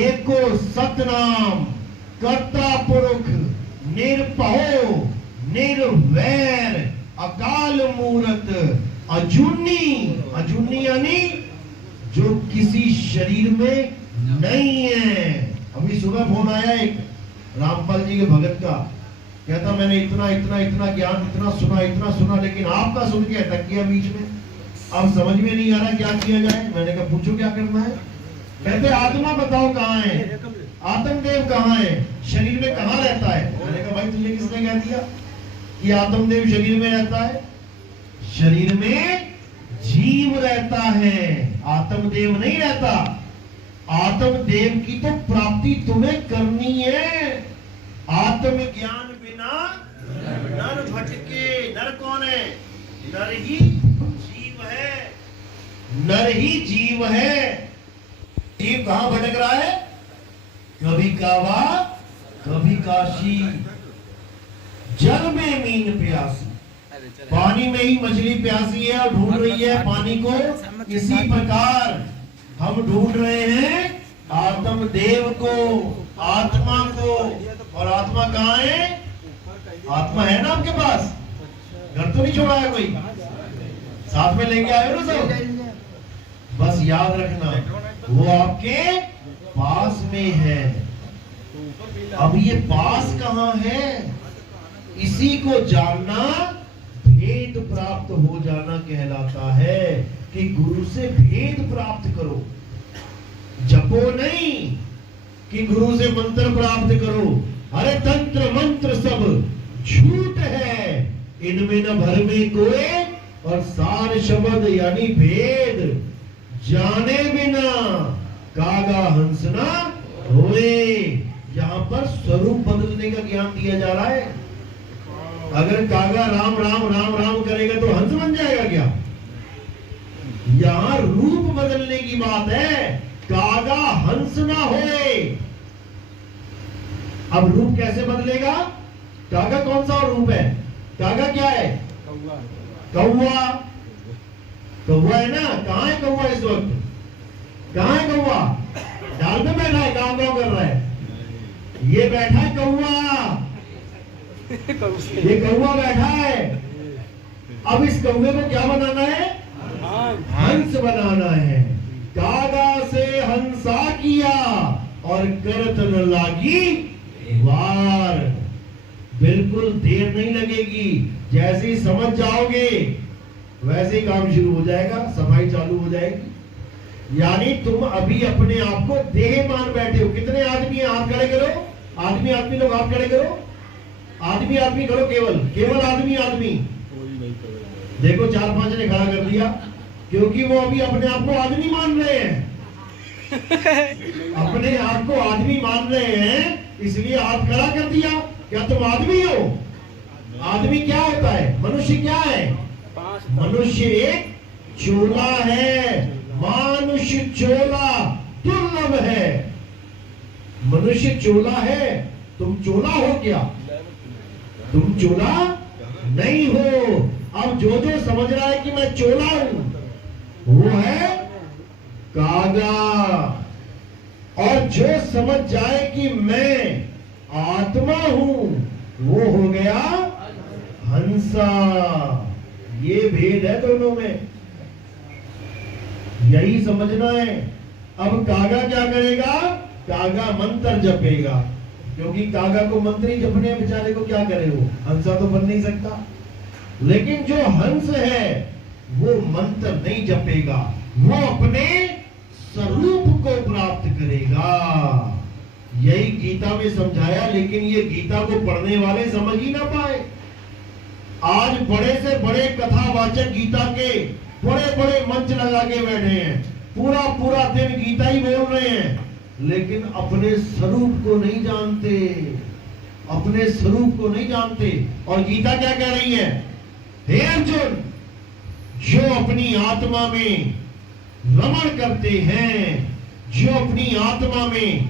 एको सतनाम कर्ता पुरुष निरपहो निर्वैर अकाल मूरत अजूनी। अजूनी यानी जो किसी शरीर में नहीं है। अभी सुबह फोन आया एक रामपाल जी के भगत का, कहता मैंने इतना इतना इतना ज्ञान इतना सुना, लेकिन आपका सुन के अटक गया बीच में। अब समझ में नहीं आ रहा क्या किया जाए। मैंने कहा पूछो क्या करना है। कहते आत्मा बताओ कहाँ है, आत्मदेव कहाँ है, शरीर में कहाँ रहता है। मैंने कहा भाई तुझे किसने कह दिया कि आत्मदेव शरीर में रहता है? शरीर में जीव रहता है, आत्मदेव नहीं रहता। आत्मदेव की तो प्राप्ति तुम्हें करनी है। आत्म ज्ञान बिना नर भटके। नर कौन है? नर ही जीव है। नर ही जीव है। जीव कहां भटक रहा है? कभी काबा कभी काशी। जल में मीन प्यासी, पानी में ही मछली प्यासी है और ढूंढ रही है पानी को। इसी प्रकार हम ढूंढ रहे हैं आत्मदेव को, आत्मा को। और आत्मा कहाँ है? आत्मा है ना आपके पास? घर तो नहीं छोड़ा है कोई? साथ में लेके आए हो ना सब? बस याद रखना वो आपके पास में है। अब ये पास कहाँ है? इसी को जानना भेद प्राप्त हो जाना कहलाता है कि गुरु से भेद प्राप्त करो। जपो नहीं कि गुरु से मंत्र प्राप्त करो। अरे तंत्र मंत्र सब झूठ है, इनमें न भर में कोई और सार शब्द यानी भेद जाने बिना कागा हंसना होए। यहाँ पर स्वरूप बदलने का ज्ञान दिया जा रहा है। अगर कागा राम राम राम राम करेगा तो हंस बन जाएगा क्या? यहां रूप बदलने की बात है, कागा हंस ना होए। अब रूप कैसे बदलेगा? कागा कौन सा रूप है? कागा क्या है? कौवा। कौवा है ना? कहां है कौवा इस वक्त? कहां है कौवा? डाल पे बैठा है, गाँव गाँव कर रहा है। ये बैठा है कौवा, ये कौवा बैठा है। अब इस कौवे को क्या बनाना है? हंस बनाना है। कागा से हंसा किया और करत न लागी वार। बिल्कुल देर नहीं लगेगी, जैसे ही समझ जाओगे वैसे ही काम शुरू हो जाएगा, सफाई चालू हो जाएगी। यानी तुम अभी अपने आप को देह मान बैठे हो। कितने आदमी हैं? हाथ खड़े करो। आदमी आदमी लोग हाथ खड़े करो। आदमी आदमी करो, केवल केवल आदमी आदमी। देखो 4-5 ने खड़ा कर दिया, क्योंकि वो अभी अपने आप को आदमी मान रहे हैं। अपने आप को आदमी मान रहे हैं, इसलिए हाथ खड़ा कर दिया। क्या तुम आदमी हो? आदमी क्या होता है? मनुष्य क्या है? मनुष्य एक चोला है। मानुष्य चोला दुर्लभ है। मनुष्य चोला है, तुम चोला हो क्या? तुम चोला नहीं हो। अब जो जो समझ रहा है कि मैं चोला हूं, वो है कागा। और जो समझ जाए कि मैं आत्मा हूं, वो हो गया हंसा। ये भेद है दोनों में, यही समझना है। अब कागा क्या करेगा? कागा मंत्र जपेगा, क्योंकि कागा को मंत्री जपने बेचारे को क्या करे, वो हंसा तो बन नहीं सकता। लेकिन जो हंस है वो मंत्र नहीं जपेगा, वो अपने स्वरूप को प्राप्त करेगा। यही गीता में समझाया, लेकिन ये गीता को पढ़ने वाले समझ ही ना पाए। आज बड़े से बड़े कथावाचक गीता के बड़े बड़े मंच लगा के बैठे हैं, पूरा पूरा दिन गीता ही बोल रहे हैं, लेकिन अपने स्वरूप को नहीं जानते, अपने स्वरूप को नहीं जानते। और गीता क्या कह रही है? हे अर्जुन, जो अपनी आत्मा में रमण करते हैं, जो अपनी आत्मा में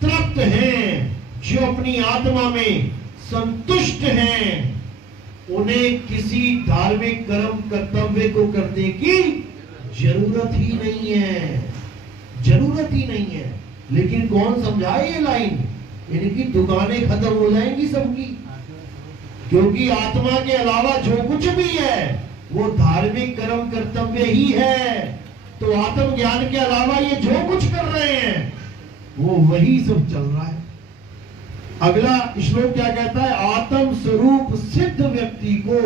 तृप्त हैं, जो अपनी आत्मा में संतुष्ट हैं, उन्हें किसी धार्मिक कर्म कर्तव्य को करने की जरूरत ही नहीं है, जरूरत ही नहीं है। लेकिन कौन समझाए ये लाइन? इनकी दुकानें खत्म हो जाएंगी सबकी, क्योंकि आत्मा के अलावा जो कुछ भी है वो धार्मिक कर्म कर्तव्य ही है। तो आत्मज्ञान के अलावा ये जो कुछ कर रहे हैं वो वही सब चल रहा है। अगला श्लोक क्या कहता है? आत्म स्वरूप सिद्ध व्यक्ति को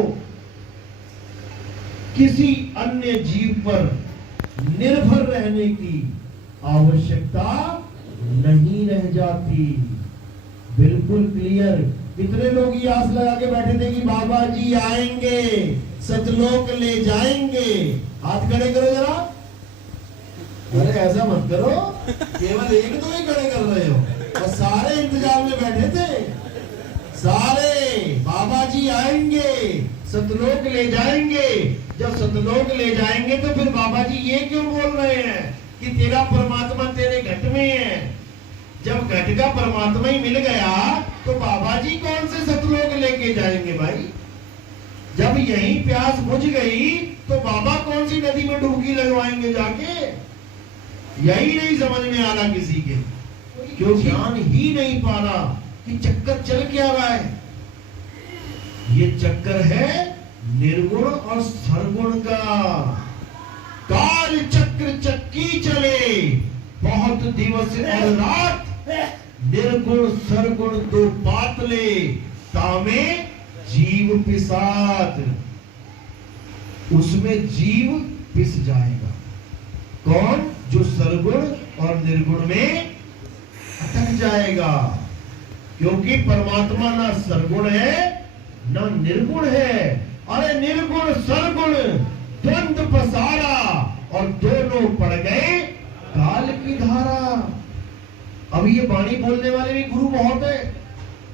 किसी अन्य जीव पर निर्भर रहने की आवश्यकता नहीं रह जाती। बिल्कुल क्लियर। कितने लोग ये आस लगा के बैठे थे कि बाबा जी आएंगे, सतलोक ले जाएंगे? हाथ खड़े करो जरा। अरे ऐसा मत करो, केवल एक दो ही खड़े कर रहे हो, और सारे इंतजार में बैठे थे। सारे बाबा जी आएंगे, सतलोक ले जाएंगे। जब सतलोक ले जाएंगे तो फिर बाबा जी ये क्यों बोल रहे हैं कि तेरा परमात्मा तेरे घट में है? जब घट का परमात्मा ही मिल गया तो बाबा जी कौन से सतलोक लेके जाएंगे भाई? जब यही प्यास बुझ गई तो बाबा कौन सी नदी में डुबकी लगवाएंगे जाके? यही नहीं समझ में आ रहा किसी के, क्यों ज्ञान ही नहीं पा रहा कि चक्कर चल क्या रहा है। ये चक्कर है निर्गुण और सरगुण का। काल चक्र चक्की चले, बहुत दिवस और रात, निर्गुण सरगुण दो पातले, तामे जीव पिसाद। उसमें जीव पिस जाएगा। कौन? जो सरगुण और निर्गुण में अटक जाएगा, क्योंकि परमात्मा ना सरगुण है ना निर्गुण है। अरे निर्गुण सरगुण द्वंद पसारा और दोनों पड़ गए काल की धारा। अब ये वाणी बोलने वाले भी गुरु बहुत है,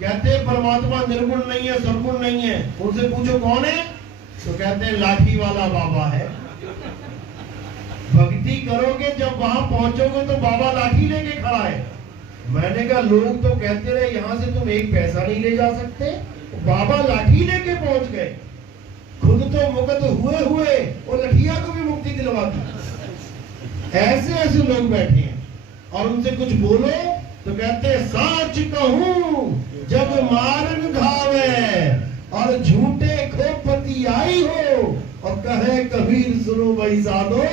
कहते हैं परमात्मा निर्गुण नहीं है, सरगुण नहीं है। उनसे पूछो कौन है, तो कहते हैं लाठी वाला बाबा है। भक्ति करोगे, जब वहां पहुंचोगे तो बाबा लाठी लेके खड़ा है। मैंने कहा लोग तो कहते रहे यहां से तुम एक पैसा नहीं ले जा सकते, बाबा लाठी लेके पहुंच गए। खुद तो मुक्त हुए और लठिया को भी मुक्ति दिलवा दी। ऐसे ऐसे लोग बैठे हैं और उनसे कुछ बोलो तो कहते साच कहूं जग मारन घावे, और झूठे खोपती आई हो, और कहे कबीर सुनो भाई साधो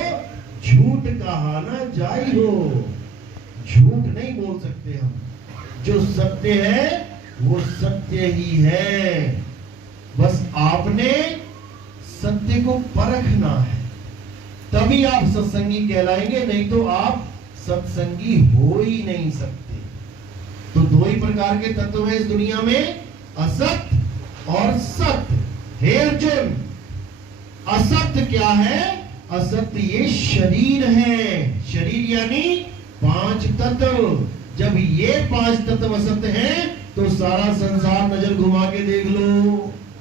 झूठ कहा ना जाई हो। झूठ नहीं बोल सकते हम, जो सत्य है वो सत्य ही है। बस आपने सत्य को परखना है, तभी आप सत्संगी कहलाएंगे, नहीं तो आप सत्संगी हो ही नहीं सकते। तो दो ही प्रकार के तत्व है इस दुनिया में, असत्य और सत्य। हे अर्जुन, असत्य क्या है? असत्य ये शरीर है। शरीर यानी 5 तत्व। जब ये 5 तत्व असत्य हैं तो सारा संसार नजर घुमा के देख लो,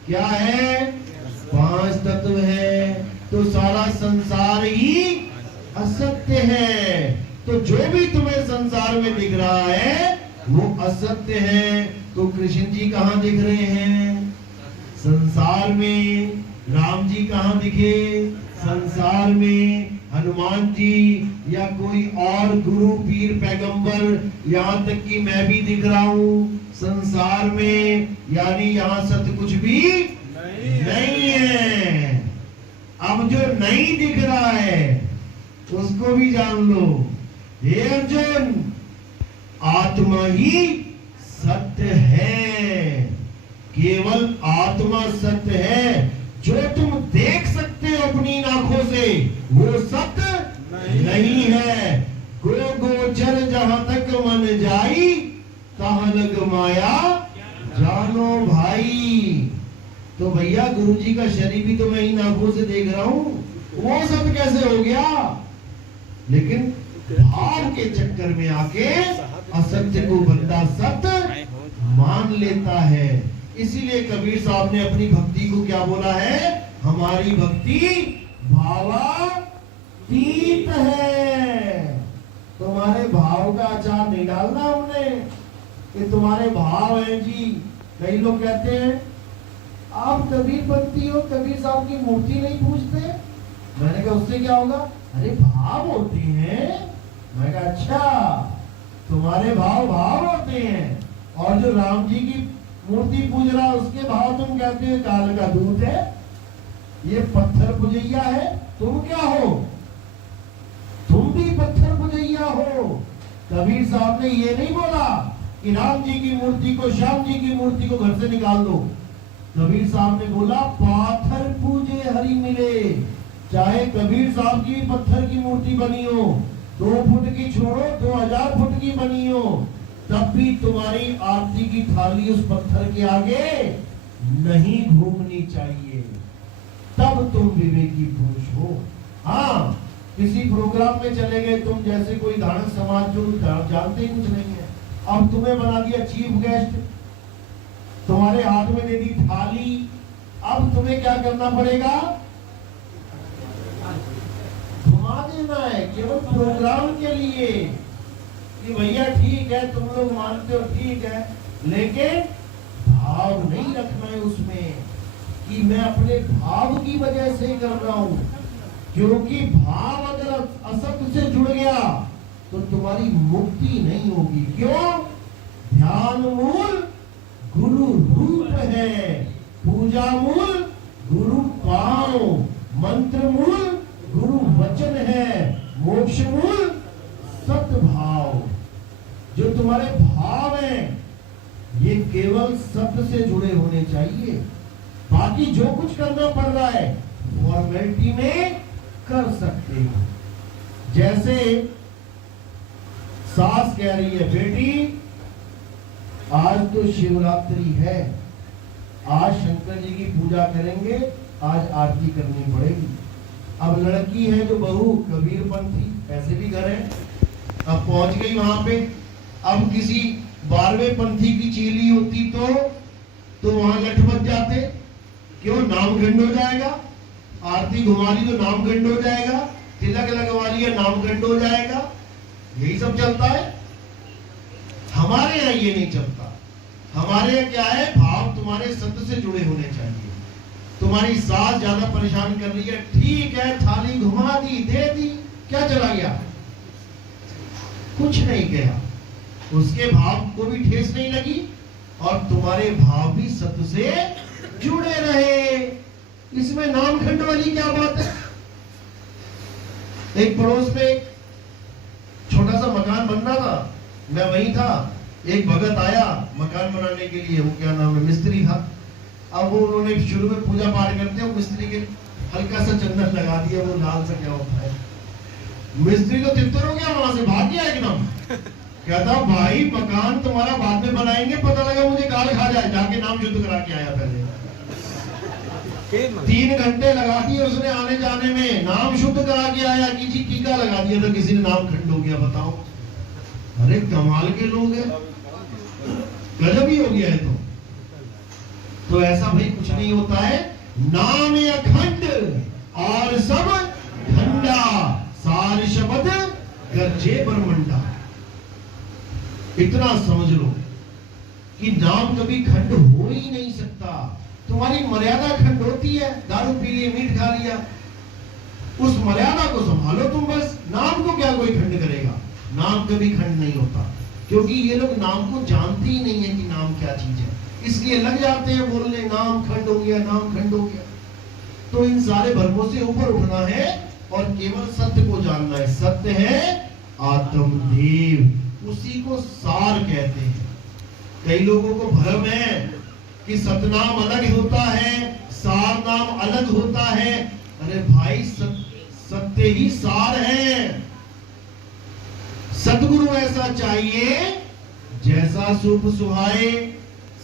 क्या है? 5 तत्व है, तो सारा संसार ही असत्य है। तो जो भी तुम्हें संसार में दिख रहा है वो असत्य है। तो कृष्ण जी कहां दिख रहे हैं? संसार में। राम जी कहां दिखे? संसार में। हनुमान जी या कोई और गुरु पीर पैगंबर, यहाँ तक कि मैं भी दिख रहा हूँ संसार में, यानी यहाँ सत्य कुछ भी नहीं है। अब जो नहीं दिख रहा है उसको भी जान लो। हे अर्जुन, आत्मा ही सत्य है, केवल आत्मा सत्य है। जो तुम देख सकते हो अपनी आंखों से वो सत्य नहीं है। गोचर जहां तक मन जाई तहां लग माया जानो भाई। तो भैया गुरु जी का शरीर भी तो मैं इन आंखों से देख रहा हूं, वो सत्य कैसे हो गया? लेकिन भाव के चक्कर में आके असत्य को बंदा सत्य मान लेता है। इसीलिए कबीर साहब ने अपनी भक्ति को क्या बोला है? हमारी भक्ति भावातीत है। तुम्हारे भाव का अचार नहीं डालना हमने कि तुम्हारे भाव हैं जी। कई लोग कहते हैं आप कबीर पंथी हो, कबीर साहब की मूर्ति नहीं पूजते। मैंने कहा उससे क्या होगा? अरे भाव होते हैं। मैंने कहा अच्छा, तुम्हारे भाव होते हैं, और जो राम जी की मूर्ति पूज रहा उसके भाव तुम कहते हो काल का दूत है, ये पत्थर पुजैया है। तुम क्या हो? तुम भी पत्थर पुजैया हो। कबीर साहब ने ये नहीं बोला कि राम जी की मूर्ति को, श्याम जी की मूर्ति को घर से निकाल दो। कबीर साहब ने बोला पाथर पूजे हरि मिले। चाहे कबीर साहब की पत्थर की मूर्ति बनी हो, 2 फुट की छोड़ो 2000 फुट की बनी हो, तब भी तुम्हारी आरती की थाली उस पत्थर के आगे नहीं घूमनी चाहिए। तब तुम विवेकी पुरुष हो। हाँ, किसी प्रोग्राम में चले गए तुम, जैसे कोई धार्मिक समाज जो जानते ही कुछ नहीं है, अब तुम्हें बना दिया चीफ गेस्ट, तुम्हारे हाथ में दे दी थाली। अब तुम्हें क्या करना पड़ेगा? घुमा देना है केवल प्रोग्राम के लिए कि भैया ठीक है तुम लोग मानते हो, ठीक है, लेकिन भाव नहीं रखना है उसमें कि मैं अपने भाव की वजह से कर रहा हूं। क्योंकि भाव अगर असत्य से जुड़ गया तो तुम्हारी मुक्ति नहीं होगी। क्यों? ध्यान मूल गुरु रूप है, पूजा मूल गुरु पांव, मंत्र मूल गुरु वचन है, मोक्ष मूल सद्भाव। जो तुम्हारे भाव हैं ये केवल सत्य से जुड़े होने चाहिए। बाकी जो कुछ करना पड़ रहा है फॉर्मेलिटी में कर सकते हो। जैसे सास कह रही है बेटी आज तो शिवरात्रि है, आज शंकर जी की पूजा करेंगे, आज आरती करनी पड़ेगी। अब लड़की है जो बहू कबीर पंथी, ऐसे भी घर है, अब पहुंच गई वहां पे। अब किसी 12वें पंथी की चीली होती तो वहां लठ बच जाते। क्यों? नाम गंड हो जाएगा। आरती घुमा ली तो नाम गंड हो जाएगा। तिलक लगवा लिया नामखंड हो जाएगा, यही सब चलता है। हमारे यहाँ ये नहीं चलता। हमारे यहाँ क्या है, भाव तुम्हारे सत्य से जुड़े होने चाहिए। तुम्हारी सास ज्यादा परेशान कर रही है, ठीक है, थाली घुमा दी, दे दी, क्या चला गया, कुछ नहीं गया, उसके भाव को भी ठेस नहीं लगी और तुम्हारे भाव भी सत्य से जुड़े रहे। इसमें नामखंड वाली क्या बात है। एक पड़ोस में एक छोटा सा मकान बनना था, मैं वहीं था, एक भगत आया मकान बनाने के लिए, वो क्या नाम है, मिस्त्री था। अब वो उन्होंने शुरू में पूजा पाठ करते हैं, मिस्त्री के हल्का सा चंदन लगा दिया, वो लाल सा क्या होता है, मिस्त्री तो तितर हो गया, वहां से भाग गया एकदम। कहता भाई मकान तुम्हारा बाद में बनाएंगे, पता लगा मुझे गाल खा जाए, जाके नाम शुद्ध करा के आया पहले। 3 घंटे लगा दिए उसने आने जाने में, नाम शुद्ध करा के आया कि जी टीका लगा दिया था, किसी ने नाम खंड हो गया, बताओ। अरे कमाल के लोग हैं, गजब ही हो गया है। तो ऐसा भाई कुछ नहीं होता है। नाम अखंड और सब खंडा, सार शब्द गर्जे ब्रह्मंडा। इतना समझ लो कि नाम कभी खंड हो ही नहीं सकता। तुम्हारी मर्यादा खंड होती है, दारू पी ली, मीट खा लिया, उस मर्यादा को संभालो तुम बस। नाम को क्या कोई खंड करेगा, नाम कभी खंड नहीं होता, क्योंकि ये लोग नाम को जानते ही नहीं है कि नाम क्या चीज है, इसलिए लग जाते हैं बोलने नाम खंड हो गया, नाम खंड हो गया। तो इन सारे भ्रमों से ऊपर उठना है और केवल सत्य को जानना है। सत्य है आत्मदेव, उसी को सार कहते हैं। कई लोगों को भ्रम है कि सतनाम अलग होता है, सार नाम अलग होता है। अरे भाई सत्य ही सार है। सतगुरु ऐसा चाहिए जैसा शुभ सुहाए,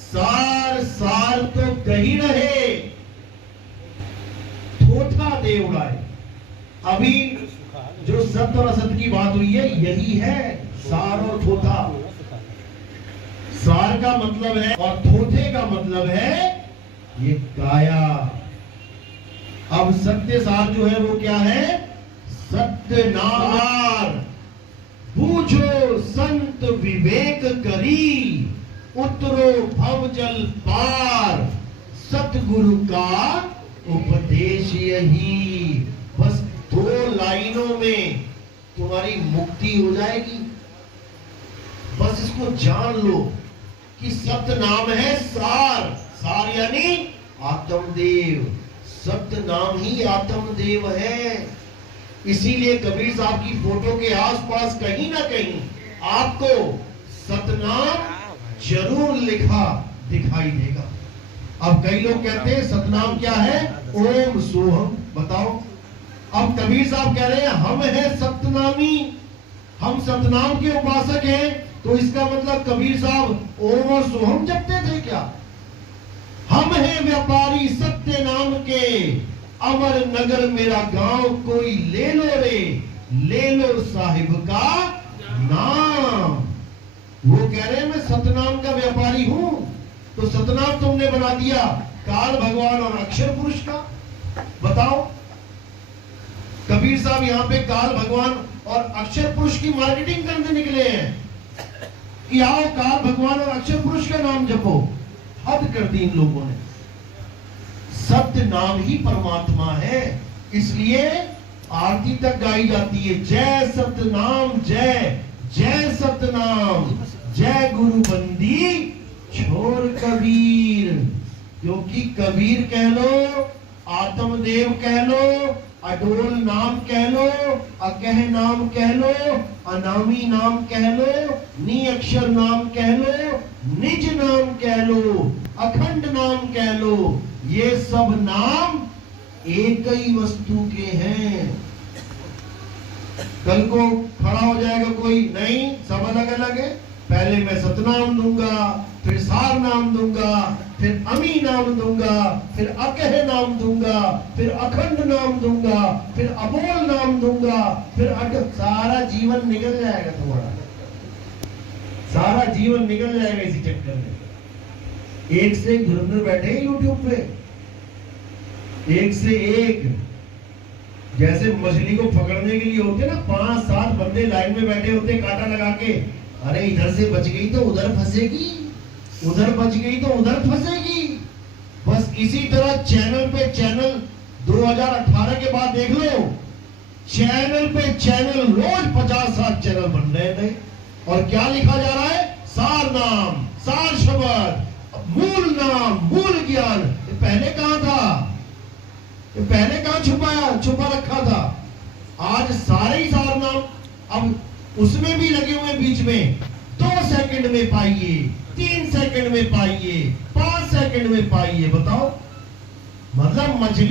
सार सार तो कही रहे, ठोठा दे उड़ाए। अभी जो सत्य और असत्य की बात हुई है, यही है सार और ठोठा। सार का मतलब है और ठोठे का मतलब है ये काया। अब सत्य सार जो है वो क्या है, सत्य नार। पूछो संत विवेक करी, उतरो भव जल पार। सतगुरु का उपदेश यही। बस 2 लाइनों में तुम्हारी मुक्ति हो जाएगी। बस इसको जान लो कि सत्य नाम है सार। सार यानी आत्मदेव। सत्य नाम ही आत्मदेव है। इसीलिए कबीर साहब की फोटो के आसपास कहीं ना कहीं आपको सतनाम जरूर लिखा दिखाई देगा। अब कई लोग कहते हैं सतनाम क्या है, ओम सोहम। बताओ, अब कबीर साहब कह रहे हैं हम हैं सतनामी, हम सतनाम के उपासक हैं, तो इसका मतलब कबीर साहब ओम और सोहम जपते थे क्या? हम हैं व्यापारी सत्य नाम के, अमर नगर मेरा गांव कोई ले लो रे, ले लो साहिब का नाम। वो कह रहे हैं मैं सतनाम का व्यापारी हूं। तो सतनाम तुमने बना दिया काल भगवान और अक्षर पुरुष का। बताओ, कबीर साहब यहां पे काल भगवान और अक्षर पुरुष की मार्केटिंग करने निकले हैं कि आओ काल भगवान और अक्षर पुरुष का नाम जपो। हद कर दी इन लोगों ने। सत्य नाम ही परमात्मा है, इसलिए आरती तक गाई जाती है, जय सतनाम जय, जय सतनाम, जय गुरु बंदी छोड़ कबीर। क्योंकि कबीर कह लो, आत्मदेव कह लो, अडोल नाम कह लो, अकह नाम कह लो, अनामी नाम कह लो, नी अक्षर नाम कह लो, निज नाम कह लो, अखंड नाम कह लो, ये सब नाम एक ही वस्तु के हैं। कल को खड़ा हो जाएगा कोई, नहीं सब अलग अलग है। पहले मैं सतनाम दूंगा, फिर सार नाम दूंगा, फिर अमी नाम दूंगा, फिर अकह नाम दूंगा, फिर अखंड नाम दूंगा, फिर अबोल नाम दूंगा, फिर सारा जीवन निकल जाएगा तुम्हारा। सारा जीवन निकल जाएगा इसी चक्कर में। एक से एक धुरंधर बैठे हैं यूट्यूब पे, एक से एक जैसे मछली को पकड़ने के लिए होते ना 5-7 बंदे लाइन में बैठे होते कांटा लगा के, अरे इधर से बच गई तो उधर फंसेगी, उधर बच गई तो उधर फंसेगी। बस इसी तरह चैनल पे चैनल 2018 के बाद देख लो, चैनल पे चैनल रोज 50-60 चैनल बन रहे थे। और क्या लिखा जा रहा है? सार नाम, सार शब्द, मूल नाम, मूल ज्ञान। ये पहले कहां था? ये पहले कहां छुपा रखा था? आज सारे ही सार नाम अब उसमें भी लगे हुए बीच में 2 सेकंड में पाइए, 3 सेकंड में पाइए, 5 सेकंड में पाइए। बताओ, मतलब मछली